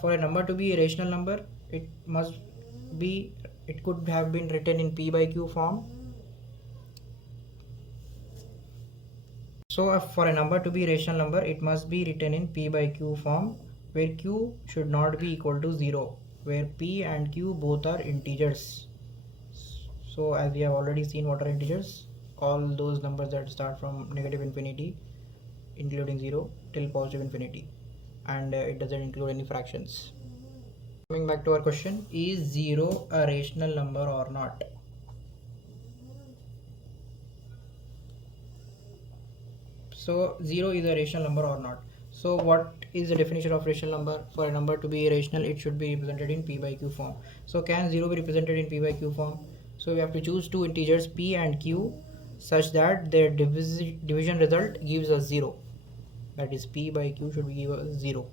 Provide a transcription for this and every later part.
For a number to be a rational number, it could have been written in p by q form. So for a number to be a rational number, it must be written in p by q form, where q should not be equal to 0, where p and q both are integers. So as we have already seen, what are integers? All those numbers that start from negative infinity, including 0, till positive infinity, and it doesn't include any fractions. Coming back to our question, is 0 a rational number or not? So 0 is a rational number or not. So what is the definition of rational number? For a number to be rational, it should be represented in p by q form. So can 0 be represented in p by q form? So we have to choose two integers p and q such that their division result gives us 0. That is, p by q should give us 0.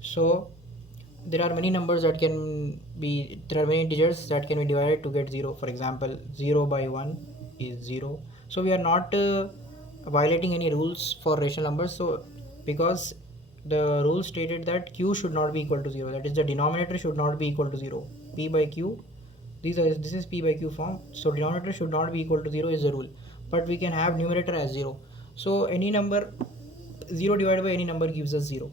So there are many numbers that can be, there are many integers that can be divided to get 0. For example, 0 by 1 is 0. So we are not violating any rules for rational numbers. So because the rule stated that q should not be equal to 0, that is, the denominator should not be equal to 0. P by q, this is p by q form, so denominator should not be equal to 0 is the rule, but we can have numerator as 0. So any number, 0 divided by any number gives us 0.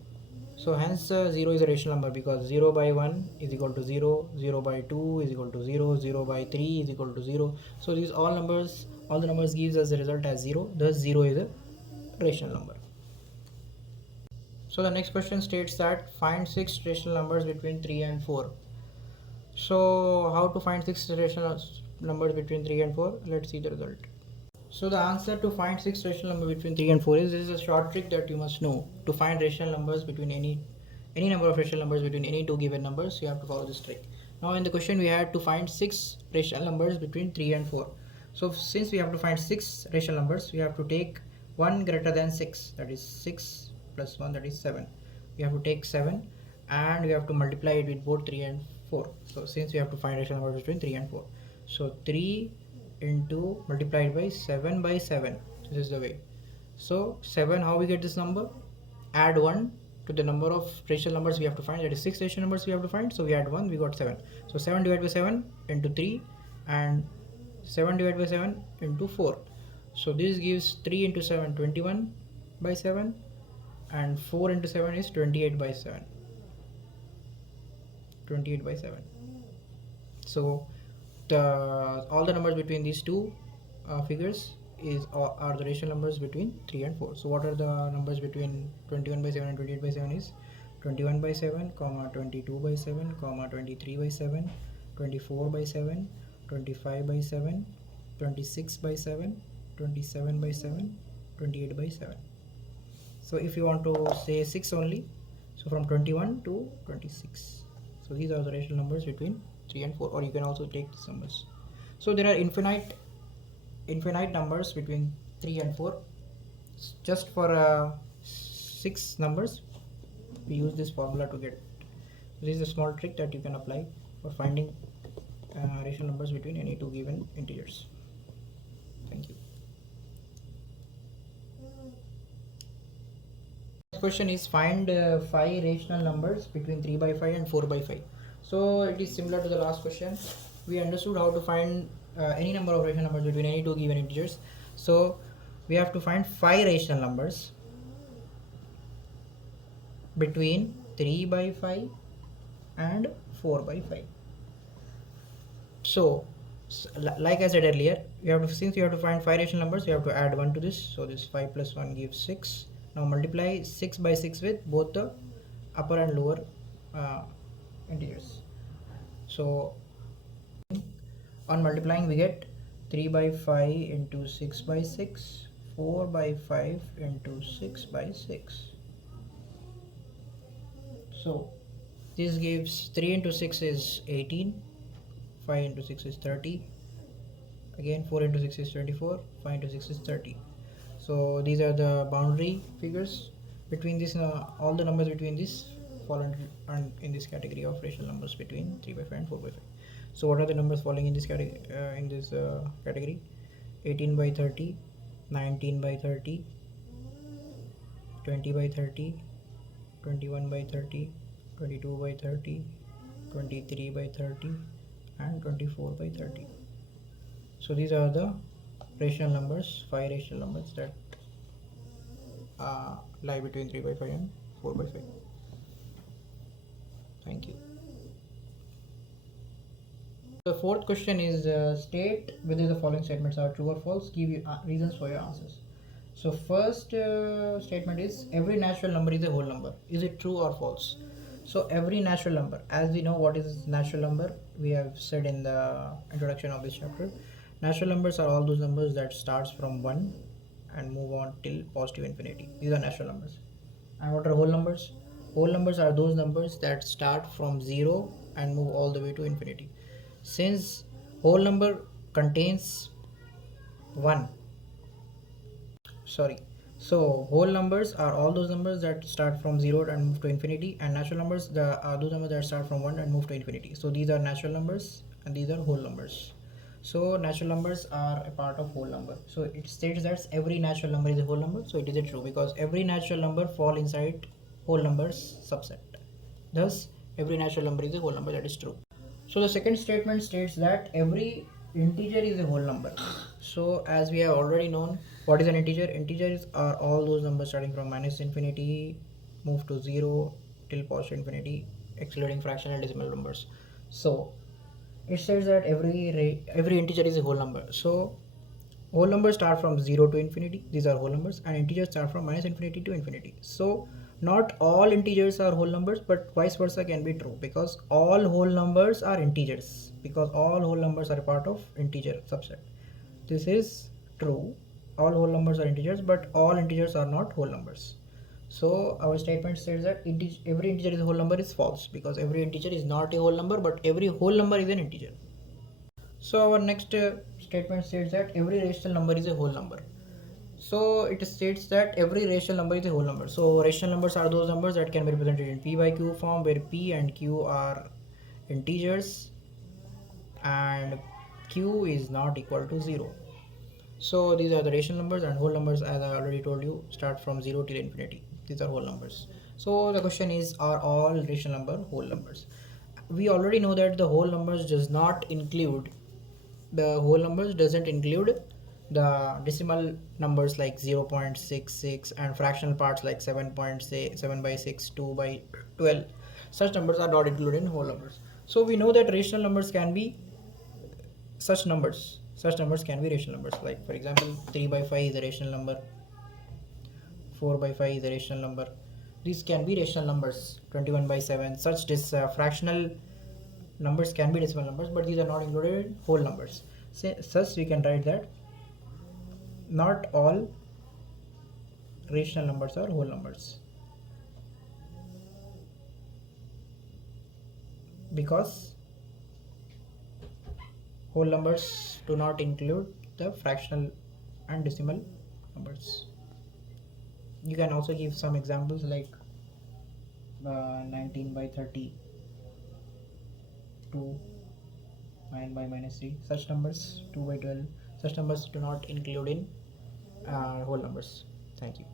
So hence 0 is a rational number, because 0 by 1 is equal to 0, 0 by 2 is equal to 0, 0 by 3 is equal to 0. So these all the numbers gives us the result as 0. Thus 0 is a rational number. So the next question states that find 6 rational numbers between 3 and 4. So how to find 6 rational numbers between 3 and 4? Let's see the result. So the answer to find 6 rational numbers between 3 and 4 is, this is a short trick that you must know. To find rational numbers between any number of rational numbers between any two given numbers, you have to follow this trick. Now in the question we had to find 6 rational numbers between 3 and 4. So since we have to find 6 rational numbers, we have to take 1 greater than 6, that is 6 plus 1, that is 7. We have to take 7 and we have to multiply it with both 3 and 4. So since we have to find rational numbers between 3 and 4, so 3 into multiplied by 7 by 7, this is the way. So 7, how we get this number? Add 1 to the number of rational numbers we have to find, that is 6 rational numbers we have to find. So we add 1, we got 7. So 7 divided by 7 into 3, and 7 divided by 7 into 4. So this gives 3 into 7, 21 by 7, and 4 into 7 is 28 by 7. 28 by 7. So all the numbers between these two figures are the rational numbers between 3 and 4. So what are the numbers between 21 by 7 and 28 by 7 is 21 by 7, 22 by 7, 23 by 7, 24 by 7, 25 by 7, 26 by 7, 27 by 7, 28 by 7. So if you want to say 6 only, so from 21 to 26. So these are the rational numbers between 3 and 4, or you can also take these numbers. So there are infinite numbers between 3 and 4. Just for 6 numbers, we use this formula to get. This is a small trick that you can apply for finding rational numbers between any two given integers. Thank you. Next question is find 5 rational numbers between 3 by 5 and 4 by 5. So it is similar to the last question. We understood how to find any number of rational numbers between any two given integers. So we have to find 5 rational numbers between 3 by 5 and 4 by 5. So like I said earlier, since you have to find 5 rational numbers, you have to add 1 to this. So this 5 plus 1 gives 6. Now multiply 6 by 6 with both the upper and lower integers. So on multiplying, we get 3 by 5 into 6 by 6, 4 by 5 into 6 by 6. So this gives 3 into 6 is 18, 5 into 6 is 30, again 4 into 6 is 24, 5 into 6 is 30. So these are the boundary figures between this. All the numbers between this fall in this category of rational numbers between 3 by 5 and 4 by 5. So what are the numbers falling in this category? 18 by 30, 19 by 30, 20 by 30, 21 by 30, 22 by 30, 23 by 30, and 24 by 30. So these are the rational numbers, 5 rational numbers that lie between 3 by 5 and 4 by 5. Thank you. The fourth question is state whether the following statements are true or false. Give you reasons for your answers. So first statement is every natural number is a whole number. Is it true or false? So every natural number, as we know what is natural number, we have said in the introduction of this chapter. Natural numbers are all those numbers that starts from 1 and move on till positive infinity. These are natural numbers. And what are whole numbers? Whole numbers are those numbers that start from 0 and move all the way to infinity. Since whole number contains 1, sorry, so whole numbers are all those numbers that start from 0 and move to infinity, and natural numbers are those numbers that start from 1 and move to infinity. So these are natural numbers and these are whole numbers. So natural numbers are a part of whole number. So it states that every natural number is a whole number. So it is a true because every natural number fall inside whole numbers subset. Thus every natural number is a whole number. That is true. So the second statement states that every integer is a whole number. So as we have already known, what is an integer? Integers are all those numbers starting from minus infinity, move to 0 till positive infinity, excluding fractional and decimal numbers. So it says that every integer is a whole number. So whole numbers start from 0 to infinity. These are whole numbers, and integers start from minus infinity to infinity. So not all integers are whole numbers, but vice versa can be true because all whole numbers are integers, because all whole numbers are a part of integer subset. This is true. All whole numbers are integers, but all integers are not whole numbers. So our statement says that every integer is a whole number is false because every integer is not a whole number, but every whole number is an integer. So our next statement states that every rational number is a whole number. So it states that every rational number is a whole number. So rational numbers are those numbers that can be represented in p by q form, where p and q are integers and q is not equal to 0. So these are the rational numbers, and whole numbers, as I already told you, start from 0 till infinity. These are whole numbers. So the question is, are all rational number whole numbers? We already know that the whole numbers does not include the whole numbers doesn't include the decimal numbers like 0.66 and fractional parts like 7 by 6, 2 by 12. Such numbers are not included in whole numbers. So we know that rational numbers can be such numbers. Such numbers can be rational numbers. Like for example, 3 by 5 is a rational number, 4 by 5 is a rational number. These can be rational numbers. 21 by 7. Such fractional numbers can be decimal numbers, but these are not included in whole numbers. Thus we can write that not all rational numbers are whole numbers, because whole numbers do not include the fractional and decimal numbers. You can also give some examples like 19 by 30, 2, 9 by minus 3. Such numbers, 2 by 12. Such numbers do not include in whole numbers. Thank you.